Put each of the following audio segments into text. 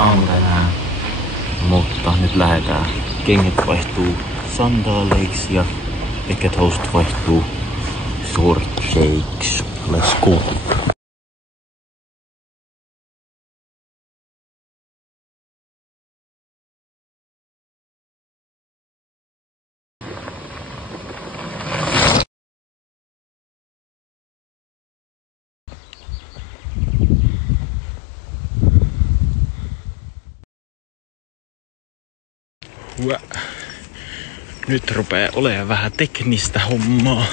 aamu tänään. Mutta nyt lähdetään. Kengät vaihtuu sandaaleiksi ja Bucket Host vaihtuu shortseiksi. Let's go! Nyt rupee olemaan vähän teknistä hommaa.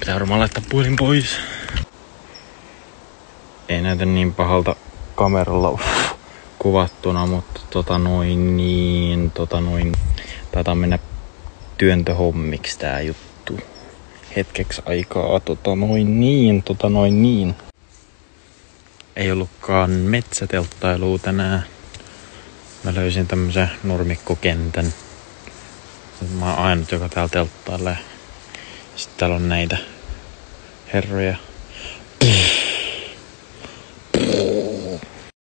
Pitää varmaan laittaa puhelin pois. Ei näytä niin pahalta kameralla kuvattuna, mutta taitaa mennä työntöhommiksi tää juttu. Hetkeksi aikaa Ei ollutkaan metsätelttailua tänään. Mä löysin tämmösen nurmikkokentän. Mä oon ainut, joka täällä telttailee. Sitten täällä on näitä herroja